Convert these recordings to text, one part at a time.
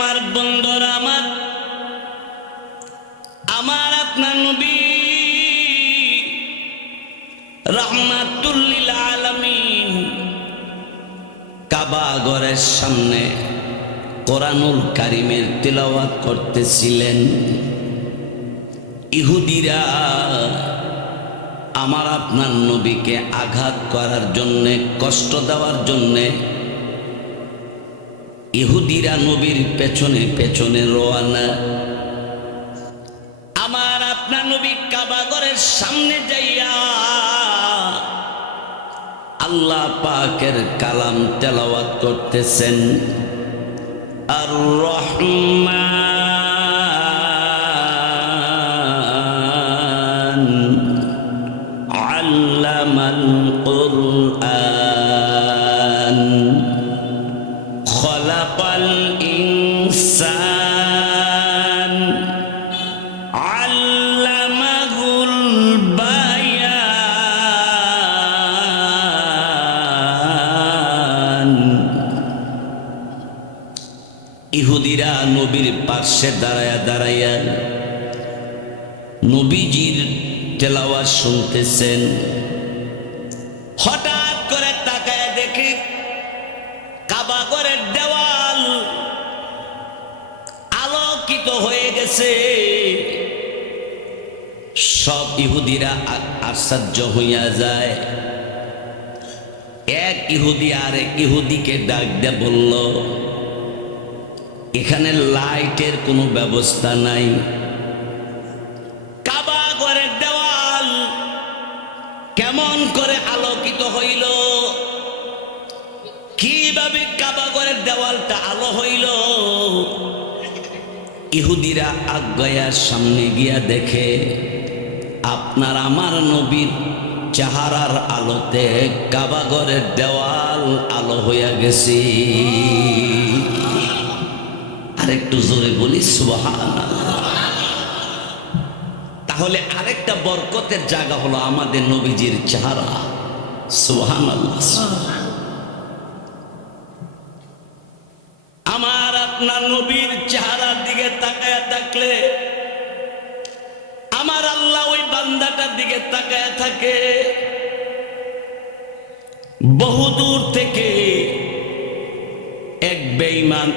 আমার বন্ধুরা আমার আমার আপনার নবী রাহমাতুল লিল আলামিন কাবা ঘরের সামনে কোরআনুল কারীমের তিলাওয়াত করতেছিলেন। ইহুদিরা আমার আপনার নবীকে আঘাত করার জন্যে, কষ্ট দেওয়ার জন্যে ইহুদিরা নবীর পেছনে পেছনে রওয়ানা। আমার আপনার নবী কাবা ঘরের সামনে যাইয়া আল্লাহ পাকের কালাম তেলাওয়াত করতেছেন। আর রহমান আল্লামাল কুরআন খলাকাল ইনসান আল্লামাহুল বায়ান। ইহুদিরা নবীর পাশে দাঁড়ায়া দাঁড়াইয়া নবীজির তেলাওয়াত শুনতেছেন। হঠাৎ করে তাকায় দেখে কাবা ঘরের দেওয়াল আলোকিত হয়ে গেছে। সব ইহুদিরা আশ্চর্য হইয়া যায়। এক ইহুদি আরেক ইহুদিকে ডাক দিয়ে বলল, এখানে লাইটের কোনো ব্যবস্থা নাই, কাবা ঘরের দেওয়াল কেমন করে আলোকিত হইল, কিভাবে কাবা ঘরের দেওয়ালটা আলো হইল? ইহুদিরা আজ্ঞার সামনে গিয়া দেখে আপনার আমার নবীর চেহারার আলোতে কাবা ঘরের দেওয়াল আলো হইয়া গেছে। আরেকটু জোরে বলি সুবহানাল্লাহ। তাহলে আরেকটা বরকতের জায়গা হলো আমাদের নবীজির চেহারা। সুবহানাল্লাহ। আমার আপনার নবীর চেহারার দিকে তাকায়া থাকলে আমার আল্লাহ ওই বান্দাটার দিকে তাকায়া থাকে। বহুদূর থেকে এক বেঈমান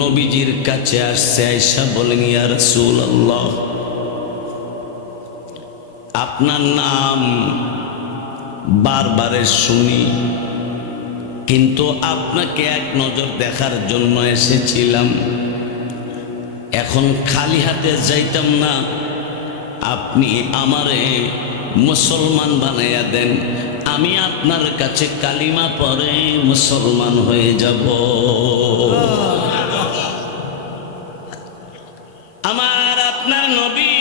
নবীজির কাছে আসছে, আয়েশা বলেন, ইয়া রাসূলুল্লাহ, আপনার নাম বারবার শুনি, কিন্তু আপনাকে এক নজর দেখার জন্য এসেছিলাম। এখন খালি হাতে যাইতাম না, আপনি আমারে মুসলমান বানাইয়া দেন, আমি আপনার কাছে কালিমা পড়ে মুসলমান হয়ে যাব। আমার আপনার নবী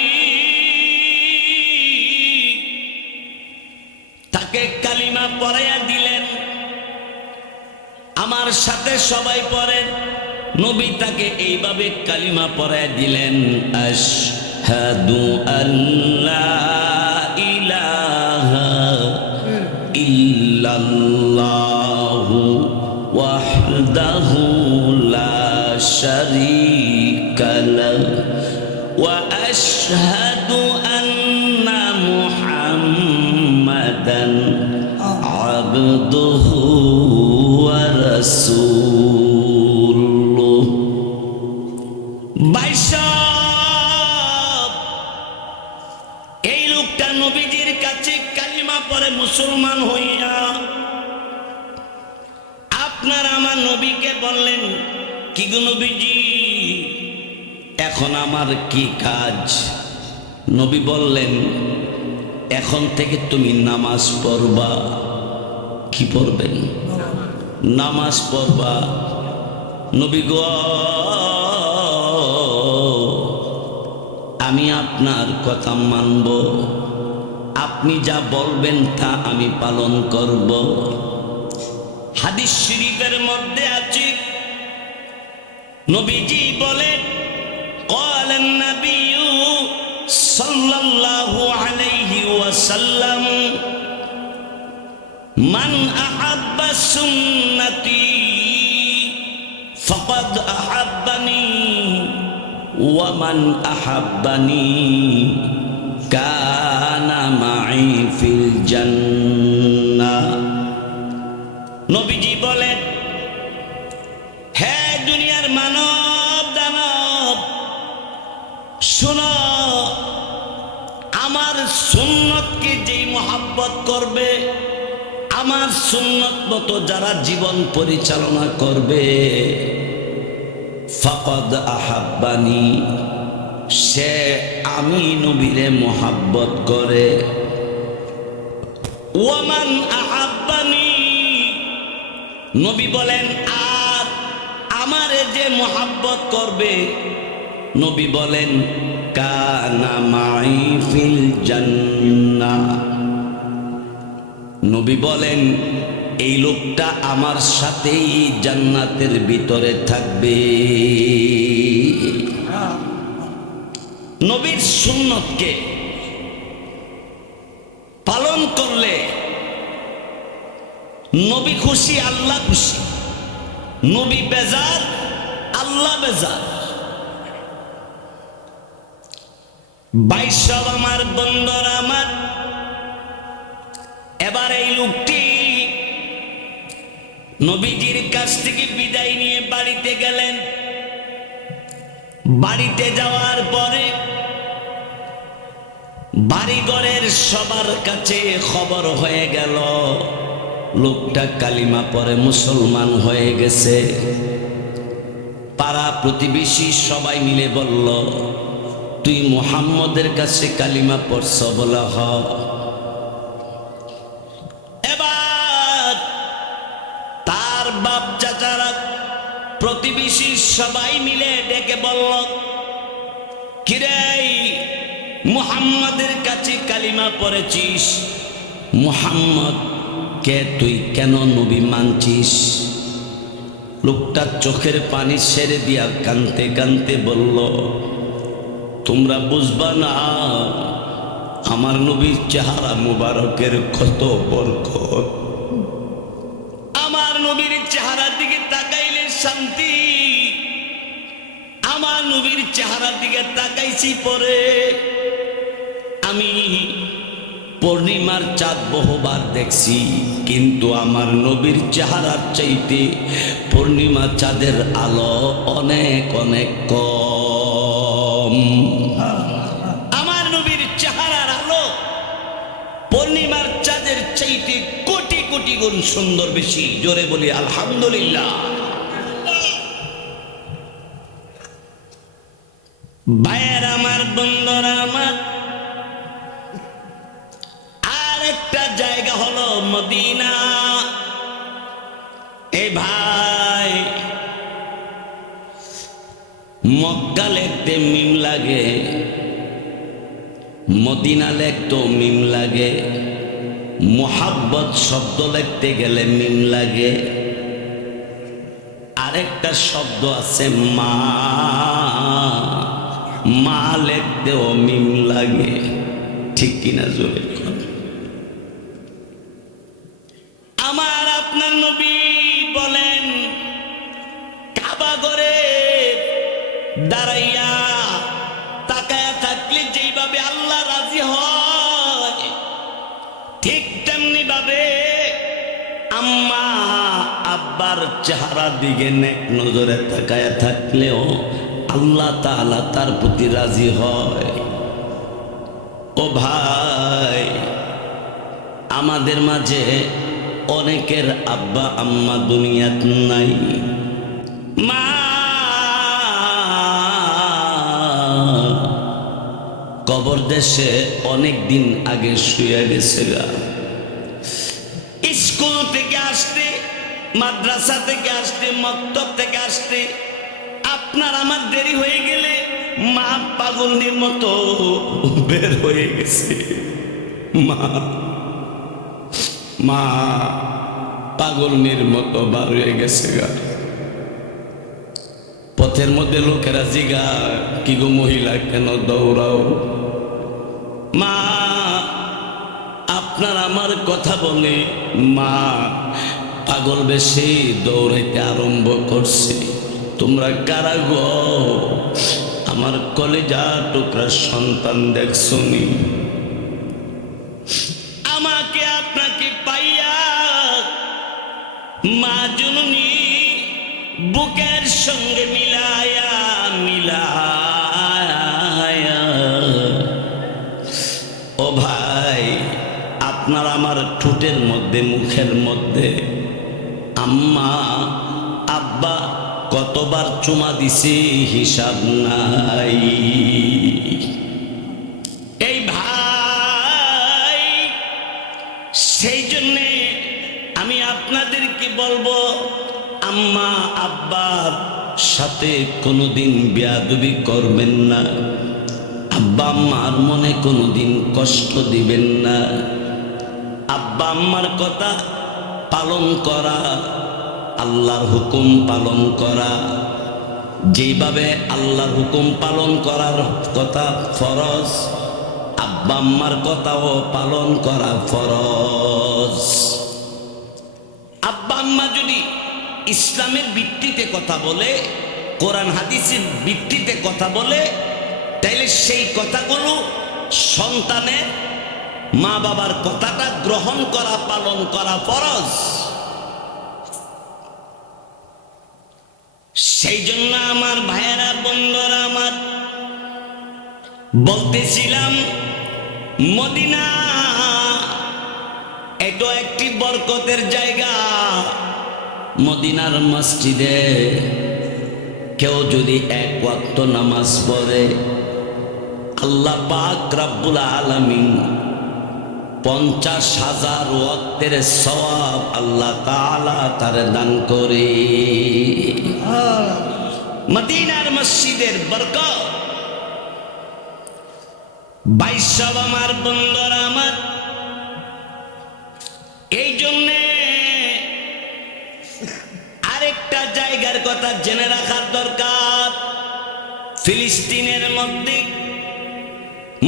তাকে কালিমা পড়াইয়া দিলেন। আমার সাথে সবাই পড়েন। নবী তাকে এইভাবে কালিমা পড়াইয়া দিলেন, আশহাদু আল্লা ইলাহা ইল্লাল্লাহু ওয়াহদাহু লা শারীকা লাহু ওয়া আশহাদু আন্না মুহাম্মাদান আবদুহু ওয়া রাসূলুহু। এই লোকটা নবীজির কাছে কালিমা পড়ে মুসলমান হইয়া আপনার আমার নবীকে বললেন, কি গো নবীজি, এখন আমার কি কাজ? নবী বললেন, এখন থেকে তুমি নামাজ পড়বা। কি পড়বেন? নামাজ পড়বা। নবী গো, আমি আপনার কথা মানব, আপনি যা বলবেন তা আমি পালন করব। হাদিস শরীফের মধ্যে আছে, নবীজি বলেন, قال النبي صلى الله عليه وسلم من أحب سنتي فقد أحبني ওয়ামান আহাব্বানি কানা মাই ফিল জান্নাহ। নবীজি বলেন, হে দুনিয়ার মানব দানব, শোনো, আমার সুন্নতকে যেই মহাব্বত করবে, আমার সুন্নত মতো যারা জীবন পরিচালনা করবে, ফাকাদ আহাব্বানি, সে আমি নবীরে মহাব্বত করে। ওয়ামান আহাব্বানি, নবী বলেন, আর আমারে যে মহাব্বত করবে, নবী বলেন, কানা মাই ফিল জান্নাহ। নবী বলেন, এই লোকটা আমার সাথেই জান্নাতের ভিতরে থাকবে। নবীর সুন্নতকে পালন করলে নবী খুশি, আল্লাহ খুশি। নবী বেজার, আল্লাহ বেজার। বাইসব আমার বন্ধুরা আমার, এবার এই লোকটি নবীজির কাছ থেকে বিদায় নিয়ে বাড়িতে গেলেন। বাড়িতে যাওয়ার পরে বাড়িঘরের সবার কাছে খবর হয়ে গেল লোকটা কালিমা পড়ে মুসলমান হয়ে গেছে। পাড়া প্রতিবেশী সবাই মিলে বলল, তুই মুহাম্মদের কাছে কালিমা পড়ছ বলা হ। এবার তার বাপ চাচারা প্রতিবেশী সবাই মিলে ডেকে বলল, কিরে মুহাম্মদের কাছে কালিমা পড়েছিস, মুহাম্মদ কে, তুই কেন নবী মানছিস? লোকটা চোখের পানি ছেড়ে দিয়া কানতে কানতে বলল, তোমরা বুঝবা না আমার নবীর চেহারা মুবারকের কত বরকত। আমার নবীর চেহারার দিকে তাকাইলে শান্তি। আমার নবীর চেহারার দিকে তাকাইছি পরে আমি পূর্ণিমার চাঁদ বহুবার দেখছি, কিন্তু আমার নবীর চেহারার চাইতে পূর্ণিমা চাঁদের আলো অনেক অনেক কম। আমার নবীর চেহারার আলো পূর্ণিমার চাঁদের চাইতে কোটি কোটি গুণ সুন্দর বেশি। জোরে বলি আলহামদুলিল্লাহ। ভাইয়ের আমার, বন্ধুরা আমার, আর একটা জায়গা হলো মদিনা। এই ভাই, মক্কা লিখতে মিম লাগে, মদিনা লিখতেও মিম লাগে, মোহাব্বত শব্দ লিখতে গেলে মিম লাগে। আরেকটা শব্দ আছে মা, মা লিখতেও মিম লাগে। ঠিক কিনা জোরে? আমার আপনার নবী বলেন, কাবা ঘরে দাঁড়াইয়া তাকায়া থাকলে যেইভাবে আল্লাহ রাজি হয়, ঠিক তেমনি ভাবে আম্মা আব্বার চেহারার দিকে নেক নজরে তাকায়া থাকলেও আল্লাহ তাআলা তার প্রতি রাজি হয়। ও ভাই, আমাদের মাঝে অনেকের আব্বা আম্মা দুনিয়াত নাই। মা কবর দেশে অনেক দিন আগে শুয়ে গেছে গা। স্কুল থেকে আসতে, মাদ্রাসা থেকে আসতে, মক্তব থেকে আসতে আপনার আমার দেরি হয়ে গেলে মা পাগলের মতো বের হয়ে গেছে। মা মা পাগলের মতো বার হয়ে গেছে গা। পথের মধ্যে লোকেরা জিগা, কি গো মহিলা কেন দৌড়াও? মা আপনার আমার কথা বলে মা পাগল বেশি দৌড়াইতে আরম্ভ করছে। তোমরা কারা গো? আমার কলেজা টুকরা সন্তান দেখছনি, আমাকে আপনাকে পাইয়া মা জননী বুকের সঙ্গে মিলায়া মিলায়া, ও ভাই আপনার আমার ঠোঁটের মধ্যে মুখের মধ্যে আম্মা আব্বা কতবার চুমা দিছে হিসাব নাই। এই ভাই সেই জন্যে আমি আপনাদেরকে বলবো, আম্মা আব্বার সাথে কোনোদিন বেয়াদবি করবেন না, আব্বা আম্মার মনে কোনোদিন কষ্ট দিবেন না। আব্বা আম্মার কথা পালন করা, আল্লাহর হুকুম পালন করা, যেভাবে আল্লাহর হুকুম পালন করার কথা ফরজ, আব্বা আম্মার কথাও পালন করা ফরজ। আব্বা আম্মা যদি ইসলামের ভিত্তিতে কথা বলে, কোরআন হাদিসের ভিত্তিতে কথা বলে, তাইলে সেই কথাগুলো সন্তানের মা বাবার কথাটা গ্রহণ করা পালন করা ফরজ। সেই জন্য আমার ভাইয়েরা বন্ধুরা আমার বলতেছিলাম, মদিনা এটা একটি বরকতের জায়গা। মদিনার মসজিদে কেউ যদি এক ওয়াক্ত নামাজ পড়ে, আল্লাহ পাক রব্বুল আলামিন 50,000 ওয়াক্তের সওয়াব আল্লাহ তাআলা তার দান করে। মদিনার মসজিদের বরকত। বাইশাব আমার বন্ধুরা আমার, এই জন্যে আরেকটা জায়গার কথা জেনে রাখার দরকার। ফিলিস্তিনের মধ্যে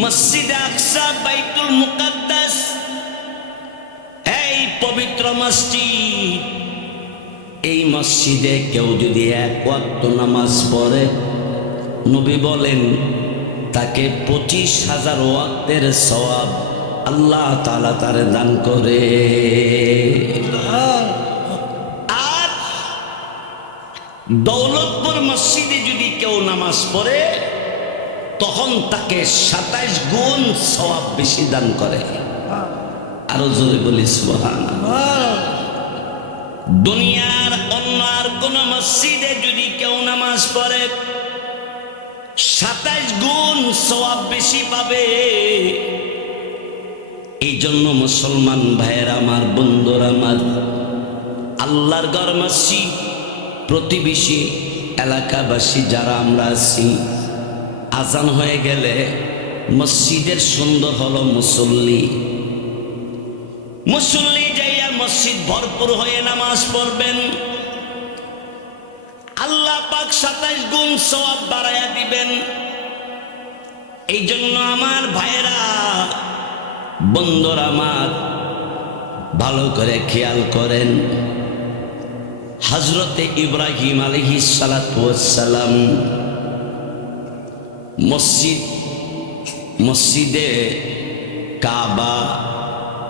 মসজিদে আকসা বাইতুল মুকাদ্দাস, এই পবিত্র মসজিদ, এই মসজিদে কেউ যদি এক ওয়াক্ত নামাজ পড়ে, নবী বলেন তাকে 25,000 ওয়াক্তের সওয়াব আল্লাহ তাআলা তারে দান করে। আর দৌলতপুর মসজিদে যদি কেউ নামাজ পড়ে, তখন তাকে 27 গুণ সওয়াব বেশি দান করে। আরো জোরে বলি সুবহানাল্লাহ। দুনিয়ার অন্য আর কোন মসজিদে যদি কেউ নামাজ পড়ে, 27 গুণ সওয়াব বেশি পাবে। এই জন্য মুসলমান ভাইয়েরা আমার, বন্ধুরা আমার, আল্লাহর ঘর মসজিদ, প্রতিবেশী এলাকাবাসী যারা আমরা আছি, আজান হয়ে গেলে মসজিদের সুন্দর হলো মুসল্লি। মুসল্লি যাইয়া মসজিদ ভরপুর হয়ে নামাজ পড়বেন, আল্লাহ পাক 27 গুণ সওয়াব বাড়ায়া দিবেন। এই জন্য আমার ভাইয়েরা বন্ধুরা আমার, ভালো করে খেয়াল করেন। হযরতে ইব্রাহিম আলাইহিস সালাতু ওয়াস সালাম মসজিদে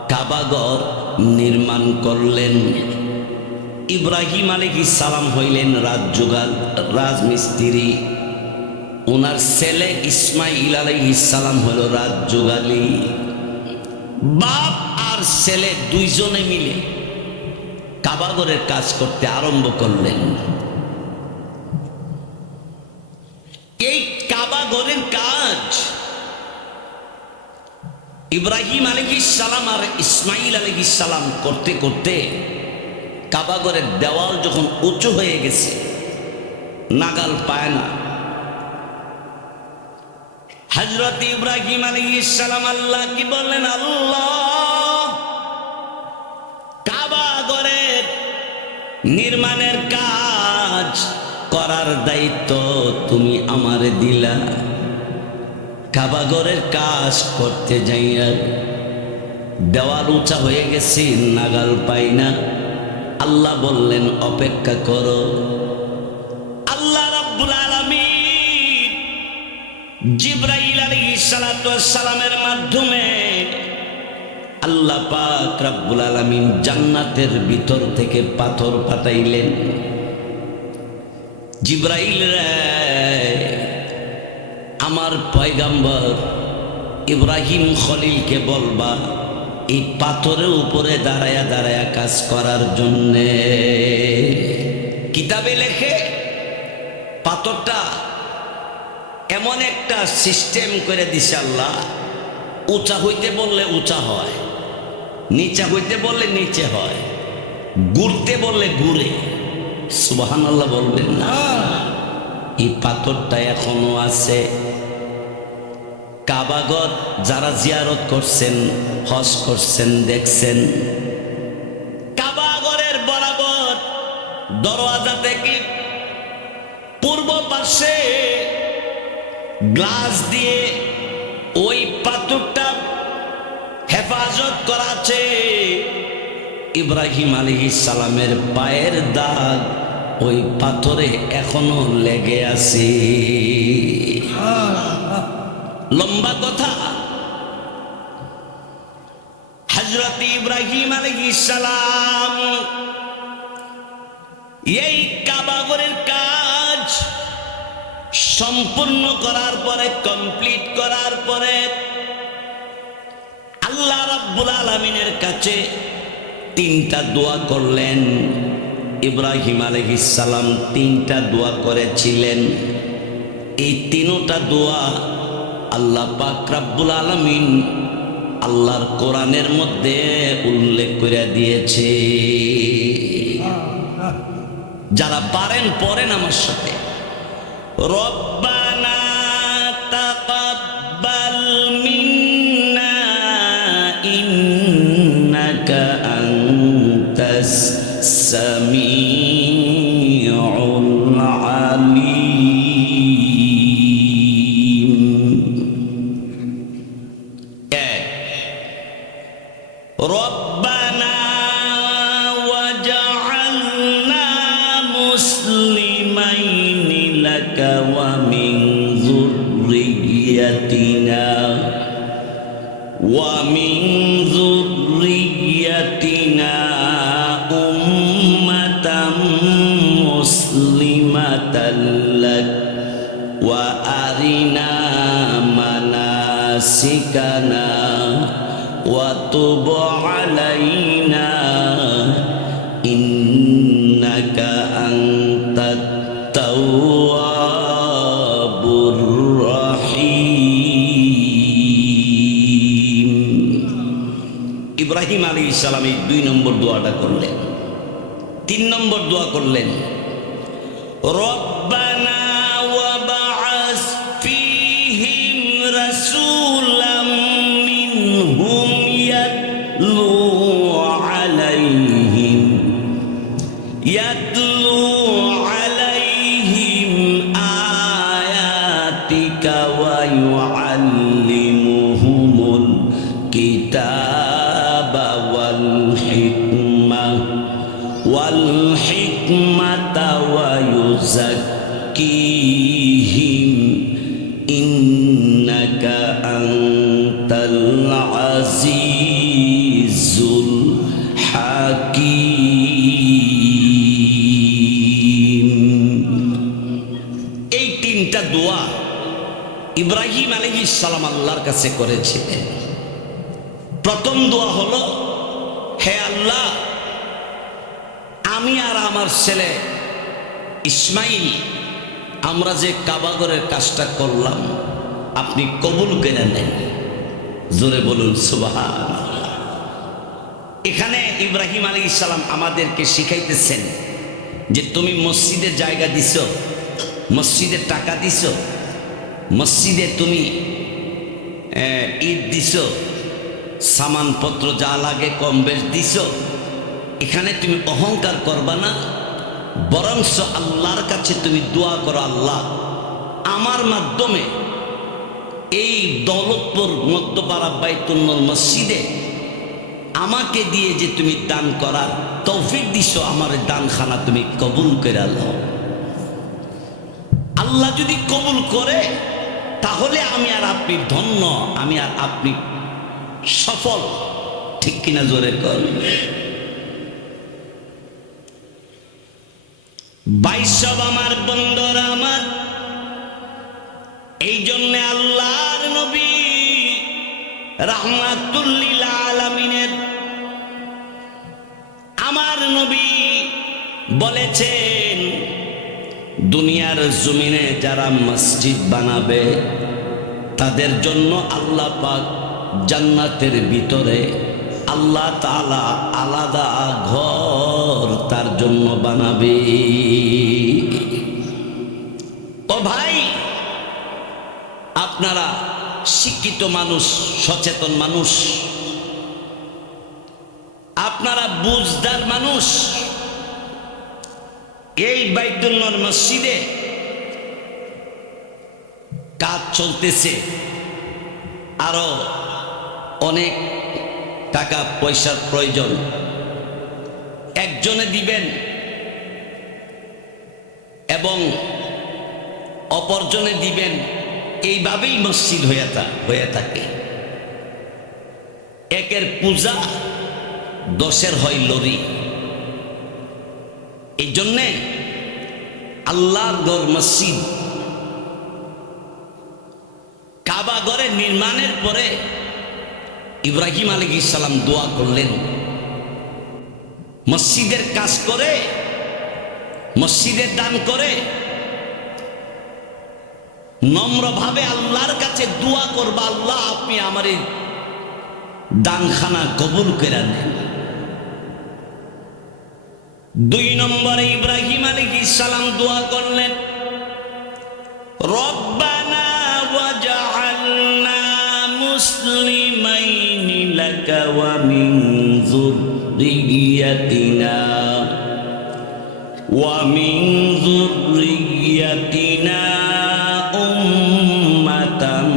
কাবাঘর নির্মাণ করলেন। ইব্রাহিম আলাইহিস সালাম হইলেন রাজমিস্ত্রি, ওনার ছেলে ইসমাইল আলাইহিস সালাম হলো রাজযোগালী। বাপ আর ছেলে দুইজনে মিলে কাবাঘরের কাজ করতে আরম্ভ করলেন। এই কাবাঘরের কাজ ইব্রাহিম আলাইহিস সালাম আর ইসমাইল আলাইহিস সালাম করতে করতে কাবাঘরের দেওয়াল যখন উঁচু হয়ে গেছে, নাগাল পায় না, হযরত ইব্রাহিম আলাইহিস সালাম আল্লাহ কি বললেন, আল্লাহ কাবাঘরের নির্মাণের কাজ করার দায়িত্ব তুমি আমারে দিলা। কাবাঘরের কাজ করতে যাইয়া দেওয়াল উঁচা হয়ে গেছে, নাগাল পাই না। আল্লাহ বললেন অপেক্ষা করো। আল্লাহ রাব্বুল আলামিন জিবরাইল আলাইহিস সালাতু ওয়াস সালামের মাধ্যমে আল্লাহ পাক রব্বুল আলামিন জান্নাতের ভিতর থেকে পাথর পাঠাইলেন। জিবরাইল রে, আমার পয়গম্বর ইব্রাহিম খলিলকে বলবা এই পাথরের উপরে দাঁড়ায়া দাঁড়ায়া কাজ করার জন্যে। কিতাবে লেখে পাথরটা এমন একটা সিস্টেম করে দিছে আল্লাহ, উঁচা হইতে বললে উঁচা হয়, নিচা হইতে বললে নিচে হয়, ঘুরতে বললে ঘুরে। সুবহানাল্লাহ বলবেন না? এই পাথরটা এখনো আছে। কাবাগর যারা জিয়ারত করছেন, হজ করছেন, দেখছেন কাবাগরের বরাবর দরওয়াজা থেকে পূর্ব পাশে গ্লাস দিয়ে ওই পাথরটা হেফাজত করা আছে। ইব্রাহিম আলাইহিস সালামের পায়ের দাগ ওই পাথরে এখনো লেগে আছে। লম্বা কথা, হযরত ইব্রাহিম আলাইহিস সালাম এই কাবাগরের কাজ সম্পূর্ণ করার পরে, কমপ্লিট করার পরে আল্লাহ রাব্বুল আলামিনের কাছে তিনটা দোয়া করলেন। ইব্রাহিম আলাইহিস সালাম তিনটা দোয়া করেছিলেন। এই তিনটা দোয়া আল্লাহ পাক রব্বুল আলামিন আল্লাহর কোরআনের মধ্যে উল্লেখ করে দিয়েছে। যারা পারেন পড়েন আমার সাথে। রব্বানা তাকাব্বাল মিন্না ইন্নাকা আনতাস সামিউল আলিম। রব্বানা ওয়াজআলনা মুসলিমাইনি লাকা ওয়া মিন যুররিয়্যাতিনা উম্মাতাম মুসলিমাতাল লাক ওয়া আরিনা মানাসিকানা ওয়া তুব আলাইনা ইন্নাকা আনতাত তাওয়াবুর রহিম। ইব্রাহিম আলাইহিস সালাম এই 2 নম্বর দোয়াটা করলেন। 3 নম্বর দোয়া করলেন, রব্বানা ওয়াবআস ফীহিম রাসূলাম মিনহুম ইয়াতলু আলাইহিম আয়াতিকা ওয়া ইউআল্লিমুহুমুল কিতাবা ওয়াল হিকমাতা ওয়া ইউযাক্কিহিম ইন্নাকা আনতাল আজিজুল হাকীম। এই 3টা দোয়া ইব্রাহিম আলাইহিস সালাম আল্লাহর কাছে করেছিলেন। প্রথম দোয়া হলো, হে আল্লাহ, আমি আর আমার ছেলে ইসমাইল আমরা যে কাবাগরের কাজটা করলাম আপনি কবুল করে নেন। জোরে বলুন সুবহানাল্লাহ। এখানে ইব্রাহিম আলাইহিস সালাম আমাদেরকে শিখাইতেছেন যে তুমি মসজিদে জায়গা দিছো, মসজিদে টাকা দিছো, মসজিদে তুমি ঈদ দিছো, সামানপত্র যা লাগে কম বেশ দিছো। এখানে তুমি অহংকার করবা না, বরঞ্চ আল্লাহর কাছে তুমি দোয়া করো, আল্লাহ আমার মাধ্যমে এই দৌলতপুর মধ্যপাড়া বাইতুল নূর মসজিদে আমাকে দিয়ে যে তুমি দান করার তৌফিক দিছো, আমার দানখানা তুমি কবুল করে আল্লাহ। আল্লাহ যদি কবুল করে তাহলে আমি আর আপনি ধন্য, আমি আর আপনি সফল। ঠিক কিনা জোরে কর। বাইসব আমার বন্ধুরা আমার, এই জন্য আল্লাহর নবী রাহমাতুল লিল আলামিনের আমার নবী বলেছেন, দুনিয়ার জমিনে যারা মসজিদ বানাবে তাদের জন্য আল্লাহ পাক জান্নাতের ভিতরে আল্লাহ তাআলা আলাদা ঘর তার জন্য বানাবে। ও ভাই, আপনারা শিক্ষিত মানুষ, সচেতন মানুষ, আপনারা বুঝদার মানুষ, এই বাইতুল নূর মসজিদে কাজ চলতেছে, আরো অনেক টাকা পয়সার প্রয়োজন, একজনে দিবেন এবং অপরজনে দিবেন, এইভাবেই মসজিদ হয়ে থাকে। একের পূজা, দশের হয় লরি। এই জন্যে আল্লাহর ঘর মসজিদ, কাবা ঘরের নির্মাণের পরে ইব্রাহিম আলাইহিস সালাম দোয়া করলেন, মসজিদের কাজ করে, মসজিদের দান করে নম্রভাবে আল্লাহর কাছে দোয়া করবা, আল্লাহ আপনি আমার এই দানখানা কবুল করে নেন। 2 নম্বরে ইব্রাহিম আলাইহিস সালাম দোয়া করলেন, রব্বানা ওয়াজআলনা মুসলিমাইনি লাকা ওয়া মিন যুররিয়াতিনা উম্মাতাম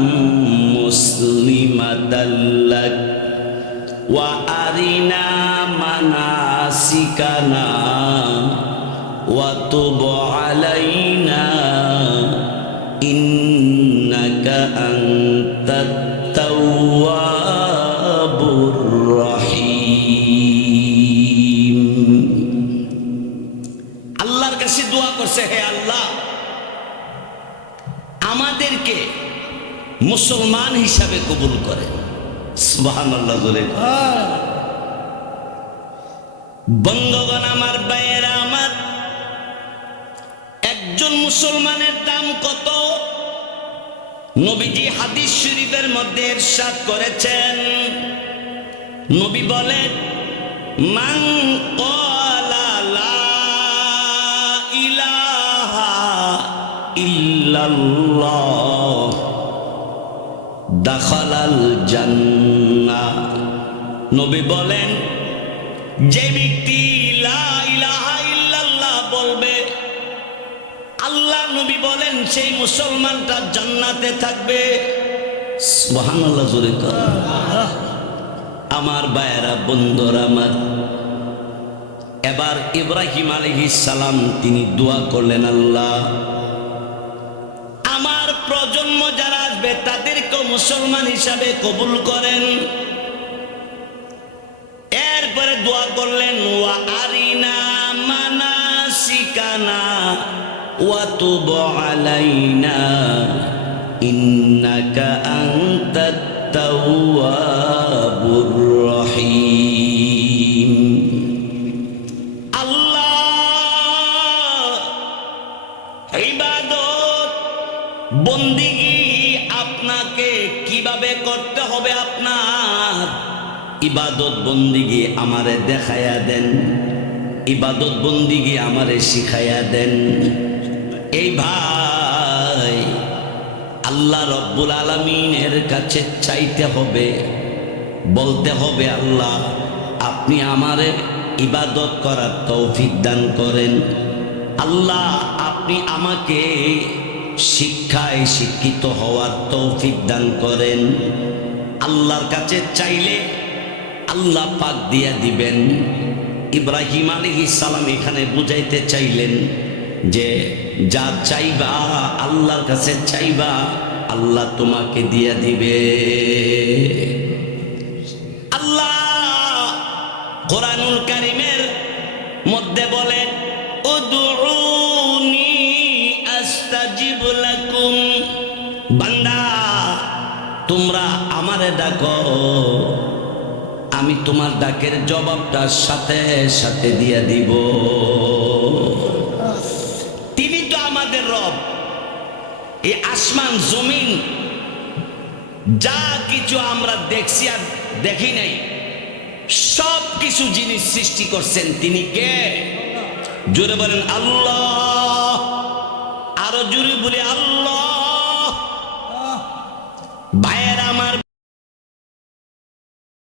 মুসলিমাতাল লাক ওয়া আরিনা মানাসিকানা ওয়া তুব আলাইনা ইন্নাকা আনতাত তাওয়াবুর রহিম। আল্লাহর কাছে দোয়া করছে, হে আল্লাহ আমাদেরকে মুসলমান হিসাবে কবুল করে। সুবহানাল্লাহ জোরে। বন্ধুগণ আমার, ভাইয়েরা আমার, একজন মুসলমানের দাম কত? নবীজি হাদিস শরীফের মধ্যে ইরশাদ করেছেন, নবী বলেন, মান ক্বালা লা ইলাহা ইল্লাল্লাহ দাখালাল জান্নাহ। নবী বলেন, যে ব্যক্তি লা ইলাহা ইল্লাল্লাহ বলবে, আল্লাহ নবী বলেন সেই মুসলমানটা জান্নাতে থাকবে। সুবহানাল্লাহ জোরে কর। আমার ভাইয়েরা, বন্ধুরা আমার, এবার ইব্রাহিম আলাইহিস সালাম তিনি দোয়া করলেন, আল্লাহ আমার প্রজন্ম যারা আসবে তাদেরকে মুসলমান হিসাবে কবুল করেন। এরপরে দোয়া করলেন, ওয়া আরিনা মানাসিকানা ওয়া তুব আলাইনা ইন্নাকা আনতাত তাওয়াবুর রহিম। আল্লাহ ইবাদত বন্দিগি আপনাকে কিভাবে করতে হবে, আপনার ইবাদত বন্দিগি আমারে দেখায়া দেন, ইবাদত বন্দিগি আমারে শিখায়া দেন। এই ভাই, আল্লাহ রব্বুল আলামিনের কাছে চাইতে হবে, বলতে হবে, আল্লাহ আপনি আমারে ইবাদত করার তৌফিক দান করেন। আল্লাহ আপনি আমাকে শিক্ষায় শিক্ষিত হওয়ার তৌফিক দান করেন। আল্লাহর কাছে চাইলে আল্লাহ পাক দিয়া দিবেন। ইব্রাহিম আলাইহিস সালাম এখানে বুঝাইতে চাইলেন যে যা চাইবা আল্লাহর কাছে চাইবা, আল্লাহ তোমাকে দিয়া দিবে। আল্লাহ কোরআনুল কারীমের মধ্যে বলেন, উদউনি আস্তাজিব লাকুম, বান্দা তোমরা আমারে ডাকো, আমি তোমার ডাকের জবাবটা সাথে সাথে দিয়া দিব। তিনি তো আমাদের রব। এই আসমান জমিন যা কিছু আমরা দেখছি আর দেখি নাই, সব কিছু জিনিস সৃষ্টি করছেন তিনি কে? জোরে বলেন আল্লাহ, আরো জোরে বলে আল্লাহ।